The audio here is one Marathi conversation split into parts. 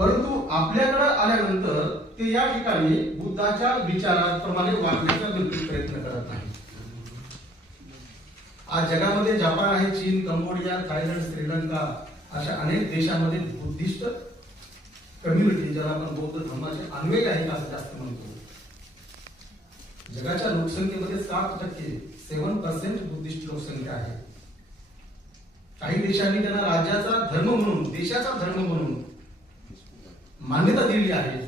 परंतु आपल्याकडे आल्यानंतर ते या ठिकाणी बुद्धाच्या विचाराप्रमाणे वागण्याचा बिलकुल प्रयत्न करत नाही आज जगामध्ये जपान आहे चीन कंबोडिया थायलंड श्रीलंका अशा अनेक देशामध्ये बुद्धिस्ट कम्युनिटी ज्याला आपण बौद्ध धर्माचे अन्वय आहे का असं जास्त म्हणतो. जगाच्या लोकसंख्येमध्ये सात टक्के सेवन पर्सेंट बुद्धिस्ट लोकसंख्या आहे. काही देशांनी त्यांना राज्याचा धर्म म्हणून देशाचा धर्म म्हणून मान्यता दिली आहे.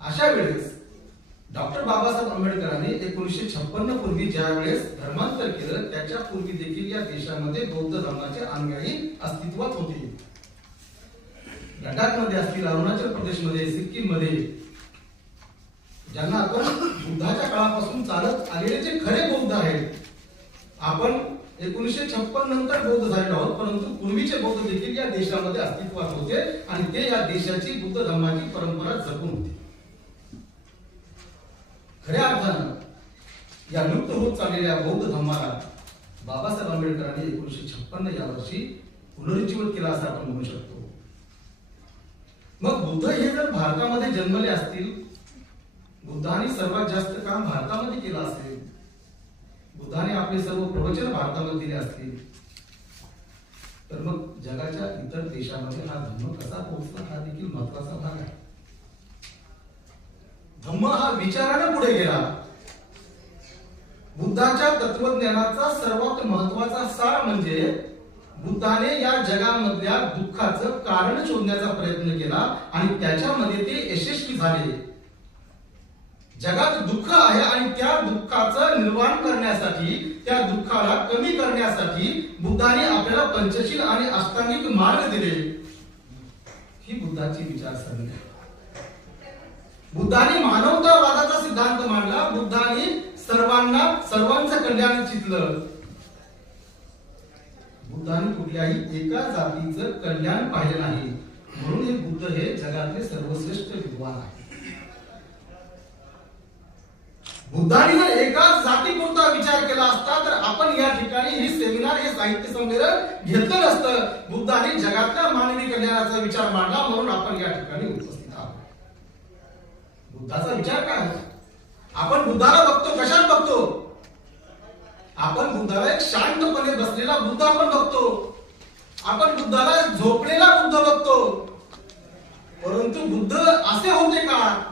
अशा वेळेस डॉक्टर बाबासाहेब आंबेडकरांनी एकोणीसशे छप्पन्न पूर्वी ज्या वेळेस धर्मांतर केलं त्याच्या पूर्वी देखील या देशामध्ये बौद्ध धर्माचे अनुयायी अस्तित्वात होते. लडाखमध्ये असतील अरुणाचल प्रदेशमध्ये सिक्कीममध्ये ज्यांना आपण बुद्धाच्या काळापासून चालत आलेले जे खरे बौद्ध आहेत आपण एकोणीसशे छप्पन नंतर बौद्ध झालेलो आहोत परंतु पूर्वीचे बौद्ध देखील या देशामध्ये अस्तित्वात होते आणि ते या देशाची बुद्ध धर्माची परंपरा जपून होते. खऱ्या अर्थानं या लुप्त होत चाललेल्या बौद्ध धर्माला बाबासाहेब आंबेडकरांनी एकोणीसशे छप्पन्न या वर्षी पुनरुज्जीवन केला असं आपण म्हणू शकतो. मग बुद्ध हे जर भारतामध्ये जन्मले असतील बुद्धाने सर्वात जास्त काम भारतामध्ये केलं असेल बुद्धाने आपले सर्व प्रवचन भारतामध्ये दिले असतील तर मग जगाच्या इतर देशामध्ये हा धम्म कसा पोहोचला हा देखील महत्त्वाचा भाग आहे. धम्म हा विचारानं पुढे गेला. बुद्धाच्या तत्वज्ञानाचा सर्वात महत्त्वाचा सार म्हणजे बुद्धाने या जगामधल्या दुःखाचं कारण शोधण्याचा प्रयत्न केला आणि त्याच्यामध्ये ते यशस्वी झाले. जगात दुःख आहे आणि त्या दुःखाचं निर्माण करण्यासाठी त्या दुःखाला कमी करण्यासाठी बुद्धाने आपल्याला पंचशील आणि अष्टांगिक मार्ग दिले. ही बुद्धाची विचारसरणी आहे. बुद्धाने मानवतावादाचा सिद्धांत मांडला. बुद्धाने सर्वांना सर्वांचं कल्याण चितलं. बुद्धाने कुठल्याही एका जातीचं कल्याण पाहिलं नाही. म्हणून हे बुद्ध हे जगातले सर्वश्रेष्ठ विद्वान आहे बुद्धाने जर एकाच जातीपुरता विचार केला असता तर आपण या ठिकाणी ही सेमिनार हे साहित्य संमेलन घेतलं नसतं. बुद्धाने जगातल्या मानवी कल्याणाचा विचार मांडला म्हणून आपण या ठिकाणी उपस्थित आहोत. बुद्धाचा विचार काय आपण बुद्धाला बघतो कशात बघतो? आपण बुद्धाला एक शांतपणे बसलेला बुद्ध आपण बघतो. आपण बुद्धाला झोपलेला बुद्ध बघतो. परंतु बुद्ध असे होते का?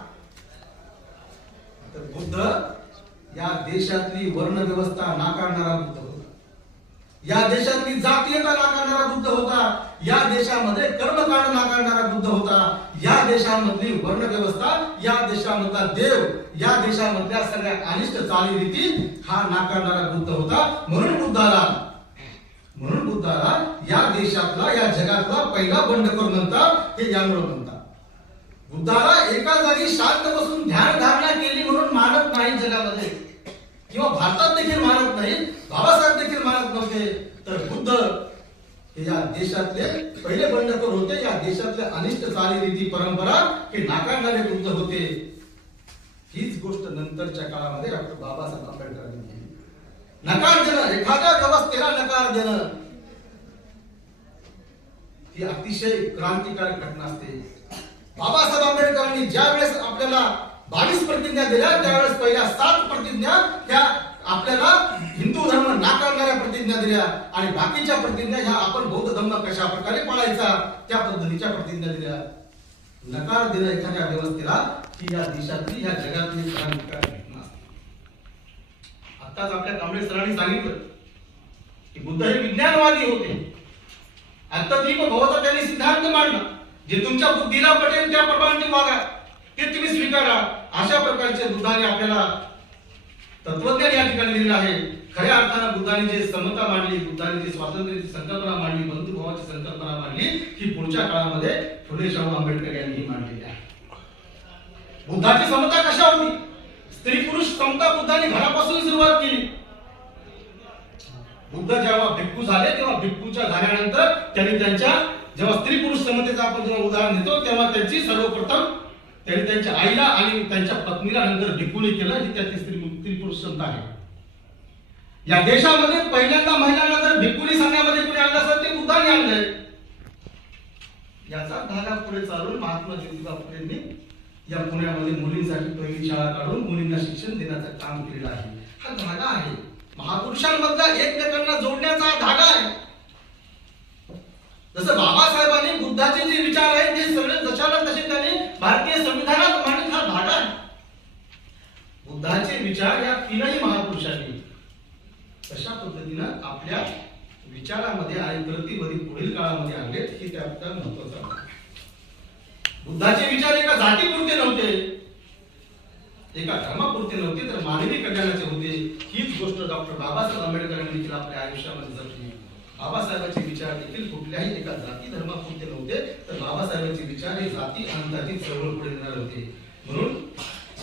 या देशातली वर्ण व्यवस्था नाकारणारा बुद्ध होता. या देशातली जातीयता नाकारणारा बुद्ध होता. या देशामध्ये कर्मकांड नाकारणारा बुद्ध होता. या देशामधली वर्ण व्यवस्था या देशामधला देव या देशामधल्या सगळ्या अनिष्ट चालीरीती हा नाकारणारा बुद्ध होता. म्हणून बुद्धाला म्हणून बुद्धाला या देशातला या जगातला पहिला बंडखोर म्हणतात हे यामुळे म्हणतात बुद्धाला एका जागी शांत बसून ध्यान धारणा केली म्हणून मानत नाही जगामध्ये. किंवा भारतात देखील मानत नाही बाबासाहेब देखील मानत नव्हते. तर बुद्ध हे या देशातले पहिले बंडखोर होते. या देशातले अनिष्ट चालीरीती परंपरा हे नाकारणारे बुद्ध होते. हीच गोष्ट नंतरच्या काळामध्ये डॉक्टर बाबासाहेब आंबेडकरांनी केली. नकार देणं एखाद्या व्यवस्थेला नकार देणं ही अतिशय क्रांतिकारक घटना असते. बाबासाहेब आंबेडकरांनी ज्या वेळेस आपल्याला बावीस प्रतिज्ञा दिल्या त्यावेळेस पहिल्या सात प्रतिज्ञा ह्या आपल्याला हिंदू धर्म नाकारणाऱ्या प्रतिज्ञा दिल्या आणि बाकीच्या प्रतिज्ञा ह्या आपण बौद्ध धर्म कशा प्रकारे पाळायचा त्या पद्धतीच्या प्रतिज्ञा दिल्या. नकार दिला एखाद्या व्यवस्थेला ही या देशातली या जगातली आताच आपल्या कांबळे सरांनी सांगितलं की बुद्ध हे विज्ञानवादी होते. अर्थदीप भवता त्यांनी सिद्धांत मांडला. जे तुमच्या बुद्धीला पटेल त्या प्रमाणे वागा. ते तुम्ही स्वीकारा. अशा प्रकारचे बुद्धाने आपल्याला तत्वज्ञान या ठिकाणी दिलेलं आहे. खऱ्या अर्थानं बुद्धाने जे समता मांडली बुद्धाने जी स्वातंत्र्याची संकल्पना मांडली बंधुभावाची संकल्पना मांडली ही पुढच्या काळामध्ये फुले शाहू आंबेडकर यांनी मांडलेली आहे. बुद्धाची समता कशा होती? स्त्री पुरुष समता बुद्धाने घरापासून सुरुवात केली. बुद्ध जेव्हा भिक्खू झाले तेव्हा भिक्खूच्या झाल्यानंतर त्यांनी त्यांच्या जेव्हा स्त्री पुरुष समतेचं आपण जेव्हा उदाहरण देतो तेव्हा त्यांची सर्वप्रथम त्यांनी त्यांच्या आईला आणि त्यांच्या पत्नीला नंतर भिक्खूने केलं ही त्याची स्त्री स्त्री पुरुष शब्द आहे. या देशामध्ये पहिल्यांदा महिलांना जर भिक्खुनी सांगण्यामध्ये कुणी आणलं असेल ते बुद्धाने आणलंय. याचा धागा पुढे चालून महात्मा ज्योतिबा फुलेंनी या पुण्यामध्ये मुलींसाठी पहिली शाळा काढून मुलींना शिक्षण देण्याचं काम केलेलं आहे. हा धागा आहे. महापुरुषांमधला एकमेकांना जोडण्याचा धागा आहे. जसं बाबासाहेबांनी बुद्धाचे जे विचार आहे ते सगळे जशाला तसे त्यांनी भारतीय संविधानात मांडले हा धागा आहे बुद्धाचे विचार या तीनही महापुरुषांनी. कशा पद्धतीनं आपल्या विचारामध्ये आणि कृतीमध्ये पुढील काळामध्ये आणलेत हे त्याबद्दल महत्वाचं बुद्धाचे विचार एका जातीपुरते नव्हते. एका धर्मापुरते नव्हते तर मानवी कल्याणाचे होते. हीच गोष्ट डॉक्टर बाबासाहेब आंबेडकरांनी देखील आपल्या आयुष्यामध्ये जपली. बाबासाहेबांचे विचार देखील कुठल्याही एका जाती धर्मापुरते नव्हते तर बाबासाहेबांचे विचार हे जाती आणि जाती चळवळ पुढे नेणार होते. म्हणून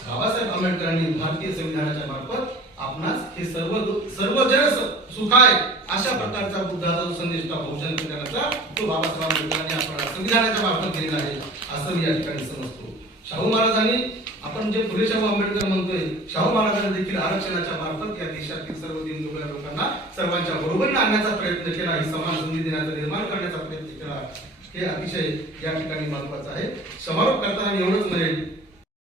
बाबासाहेब आंबेडकरांनी भारतीय संविधानाच्या मार्फत आपणास हे सर्व सर्व जन आहे अशा प्रकारचा बुद्धाचा जो संदेश बहुजन कल्याणाचा तो बाबासाहेब आंबेडकरांनी आपल्याला संविधानाच्या मार्फत दिलेला आहे असं मी या ठिकाणी समजतो. शाहू महाराजांनी आपण जे फुले शाहू आंबेडकर म्हणतोय शाहू महाराजांनी देखील आरक्षणाच्या मार्फत या देशातील सर्व दिनदुबळ्या लोकांना सर्वांच्या बरोबरीने आणण्याचा प्रयत्न केला ही समान संधी देण्याचा निर्माण करण्याचा प्रयत्न केला हे अतिशय या ठिकाणी महत्वाचं आहे. समारोप करताना एवढंच म्हणेल